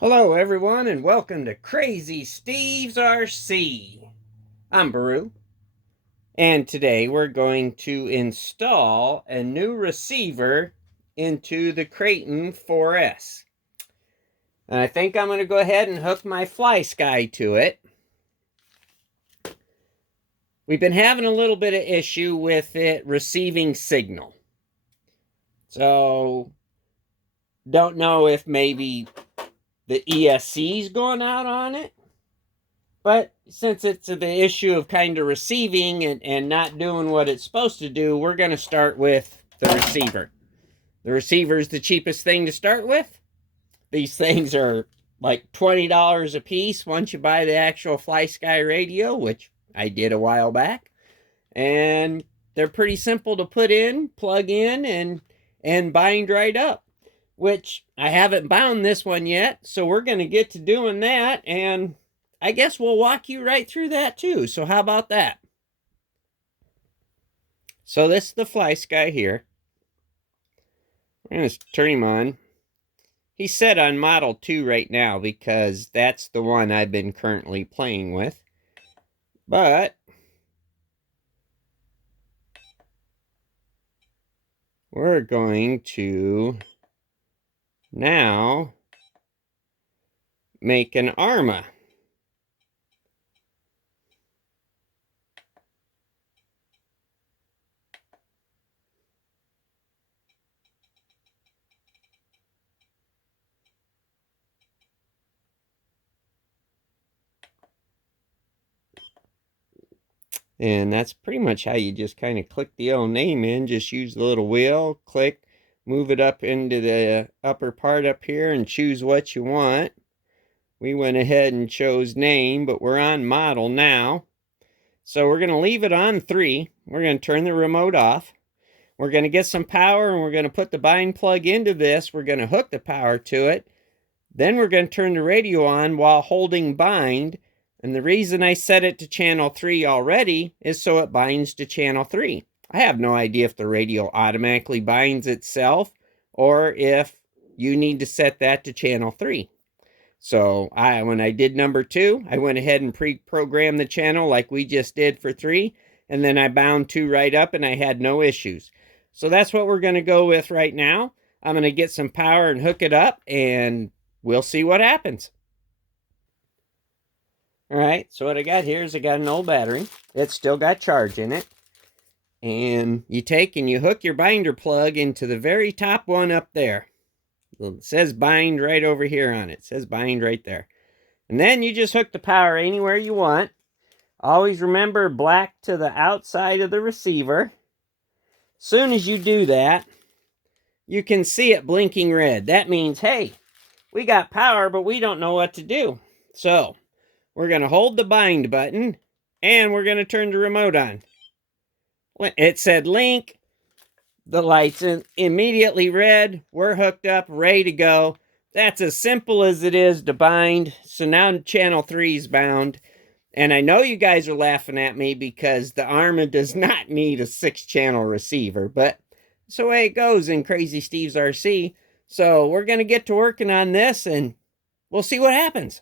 Hello everyone and welcome to Crazy Steve's RC. I'm Baru and today we're going to install a new receiver into the Kraton 4S. And I think I'm going to go ahead and hook my FlySky to it. We've been having a little bit of issue with it receiving signal. So don't know if maybe the ESC's going out on it. But since it's the issue of kind of receiving and not doing what it's supposed to do, we're going to start with the receiver. The receiver is the cheapest thing to start with. These things are like $20 a piece once you buy the actual FlySky radio, which I did a while back. And they're pretty simple to put in, plug in, and bind right up. Which I haven't bound this one yet, so we're going to get to doing that, and I guess we'll walk you right through that too. So how about that? So this is the FlySky here. I'm going to turn him on. He's set on Model 2 right now because that's the one I've been currently playing with. But we're going to now make an Arrma. And that's pretty much how you just kind of click the old name in. Just use the little wheel, click, move it up into the upper part up here and choose what you want. We went ahead and chose name, but we're on model now. So we're going to leave it on 3. We're going to turn the remote off. We're going to get some power and we're going to put the bind plug into this. We're going to hook the power to it. Then we're going to turn the radio on while holding bind. And the reason I set it to channel 3 already is so it binds to channel 3. I have no idea if the radio automatically binds itself or if you need to set that to channel 3. So when I did number 2, I went ahead and pre-programmed the channel like we just did for 3. And then I bound 2 right up and I had no issues. So that's what we're going to go with right now. I'm going to get some power and hook it up and we'll see what happens. All right, so what I got here is I got an old battery. It's still got charge in it. And you take and you hook your binder plug into the very top one up there. It says bind right over here on it. It says bind right there. And then you just hook the power anywhere you want. Always remember black to the outside of the receiver. Soon as you do that, you can see it blinking red. That means, hey, we got power, but we don't know what to do. So we're going to hold the bind button, and we're going to turn the remote on. It said link. The light's immediately red. We're hooked up, ready to go. That's as simple as it is to bind. So now channel 3 is bound. And I know you guys are laughing at me because the Arrma does not need a 6-channel receiver. But it's the way it goes in Crazy Steve's RC. So we're going to get to working on this, and we'll see what happens.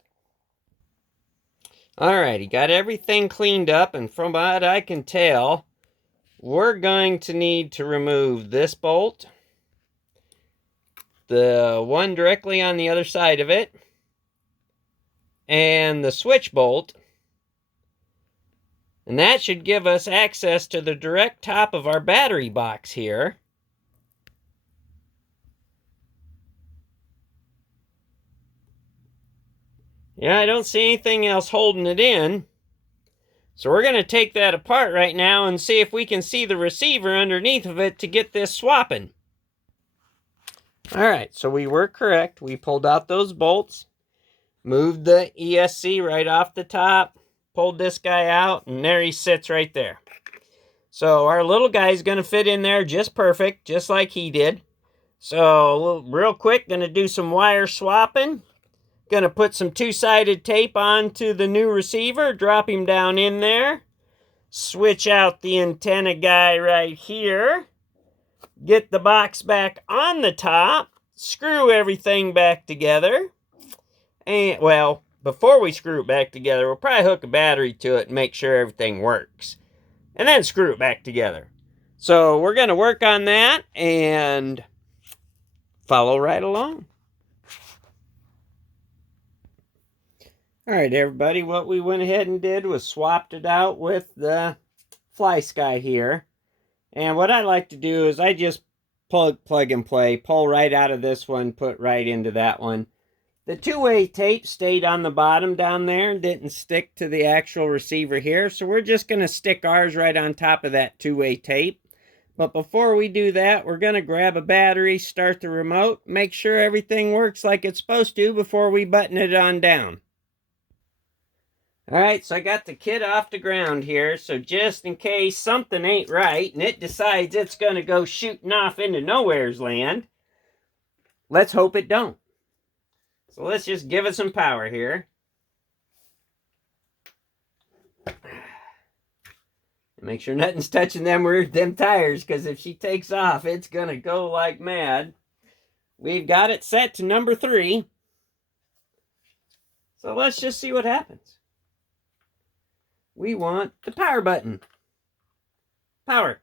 Alrighty, got everything cleaned up, and from what I can tell, we're going to need to remove this bolt, the one directly on the other side of it, and the switch bolt. And that should give us access to the direct top of our battery box here. Yeah, I don't see anything else holding it in. So we're going to take that apart right now and see if we can see the receiver underneath of it to get this swapping. Alright, so we were correct. We pulled out those bolts, moved the ESC right off the top, pulled this guy out, and there he sits right there. So our little guy's going to fit in there just perfect, just like he did. So real quick, going to do some wire swapping. Going to put some 2-sided tape onto the new receiver, drop him down in there, switch out the antenna guy right here, get the box back on the top, screw everything back together, And, well, before we screw it back together, we'll probably hook a battery to it and make sure everything works. And then screw it back together. So we're going to work on that and follow right along. Alright everybody, what we went ahead and did was swapped it out with the FlySky here. And what I like to do is I just plug and play, pull right out of this one, put right into that one. The two-way tape stayed on the bottom down there and didn't stick to the actual receiver here, so we're just going to stick ours right on top of that two-way tape. But before we do that, we're going to grab a battery, start the remote, make sure everything works like it's supposed to before we button it on down. Alright, so I got the kit off the ground here, so just in case something ain't right and it decides it's going to go shooting off into nowhere's land, let's hope it don't. So let's just give it some power here. Make sure nothing's touching them tires, because if she takes off, it's going to go like mad. We've got it set to number 3. So let's just see what happens. We want the power button. Power.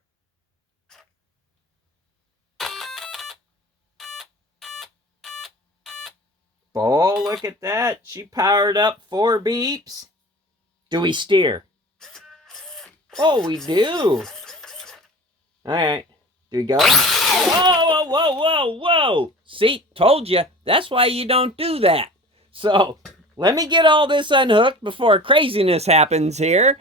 Oh, look at that. She powered up 4 beeps. Do we steer? Oh, we do. Alright. Do we go? Whoa, whoa, whoa, whoa, whoa. See, told you. That's why you don't do that. So, let me get all this unhooked before craziness happens here.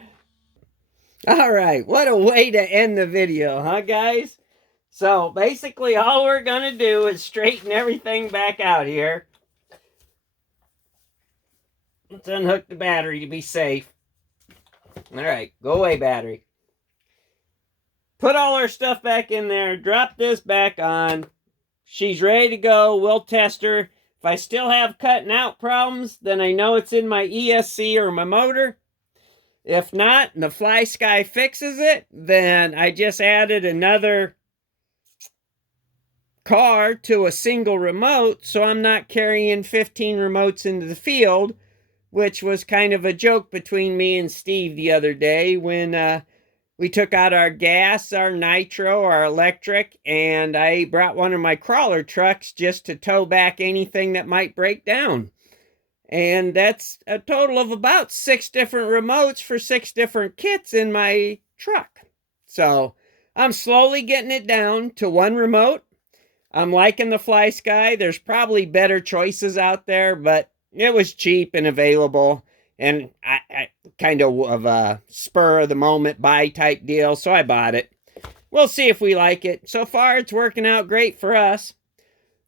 Alright, what a way to end the video, huh, guys? So, basically, all we're going to do is straighten everything back out here. Let's unhook the battery to be safe. Alright, go away, battery. Put all our stuff back in there. Drop this back on. She's ready to go. We'll test her. If I still have cutting out problems, then I know it's in my ESC or my motor. If not, and the FlySky fixes it, then I just added another car to a single remote, so I'm not carrying 15 remotes into the field, which was kind of a joke between me and Steve the other day when we took out our gas, our nitro, our electric, and I brought one of my crawler trucks just to tow back anything that might break down. And that's a total of about 6 different remotes for 6 different kits in my truck. So I'm slowly getting it down to 1 remote. I'm liking the FlySky. There's probably better choices out there, but it was cheap and available. And I kind of a spur of the moment buy type deal, so I bought it. We'll see if we like it. So far, it's working out great for us.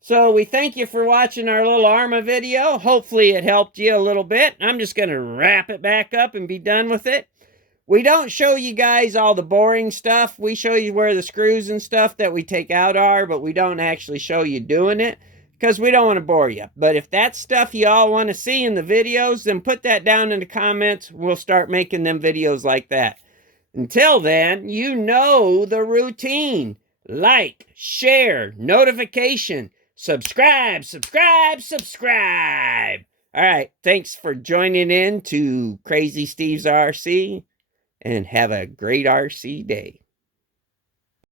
So we thank you for watching our little Arrma video. Hopefully it helped you a little bit. I'm just going to wrap it back up and be done with it. We don't show you guys all the boring stuff. We show you where the screws and stuff that we take out are, but we don't actually show you doing it because we don't want to bore you. But if that's stuff you all want to see in the videos, then put that down in the comments. We'll start making them videos like that. Until then, you know the routine. Like, share, notification, subscribe, subscribe, subscribe. All right, thanks for joining in to Crazy Steve's RC, and have a great RC day.